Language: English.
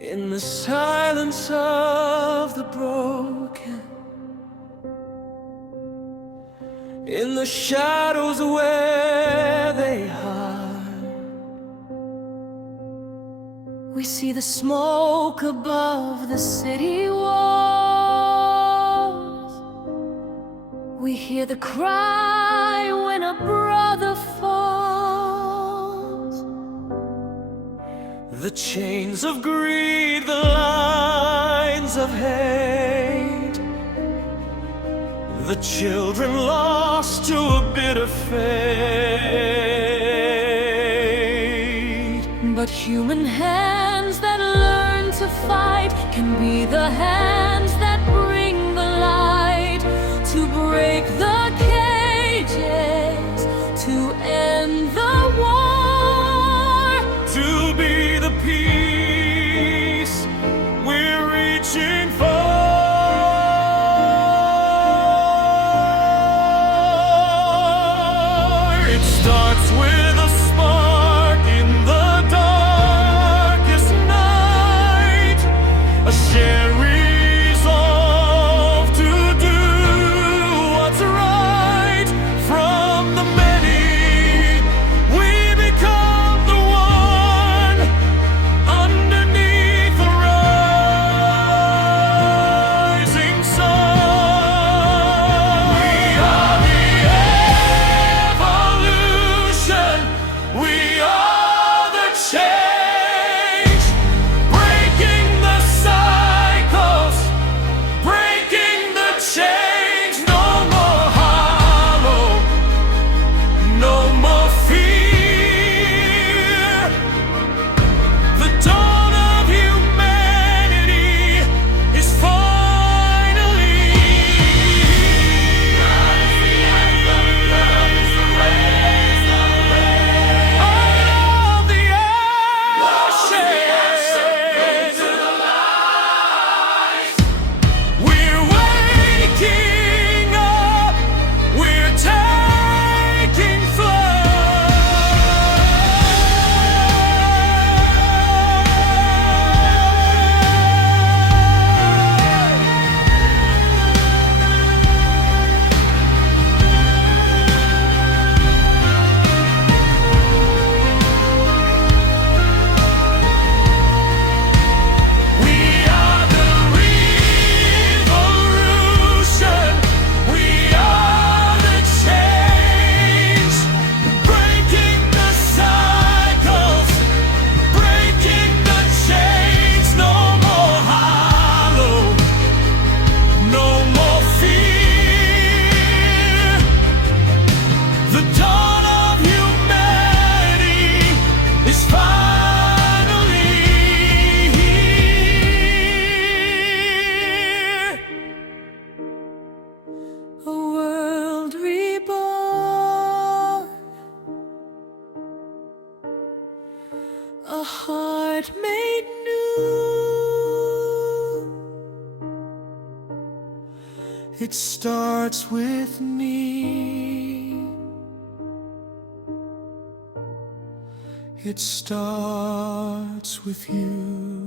In the silence of the broken, in the shadows where they hide, we see the smoke above the city walls. We hear the cry when a brother falls. The chains of greed, the lines of hate, the children lost to a bitter fate. But human hands that learn to fight can be the hands that bring the light, to break the cages, to end the war, to be the peace we're reaching for. It starts with a spark in the darkest night, a shared resolve to do what's right. From the many, we become the one underneath the rising sun. We are the evolution, we are the change, breaking the cycles, breaking the chains. No more hollow, no more fear. The dawn of humanity is finally all of the ashes. We're waking up, we're taking We are the revolution, we are the change, breaking the cycles, breaking the chains. No more hollow, no more fear. The dawn of humanity is finally here. A world reborn, a heart made new. It starts with me. It starts with you.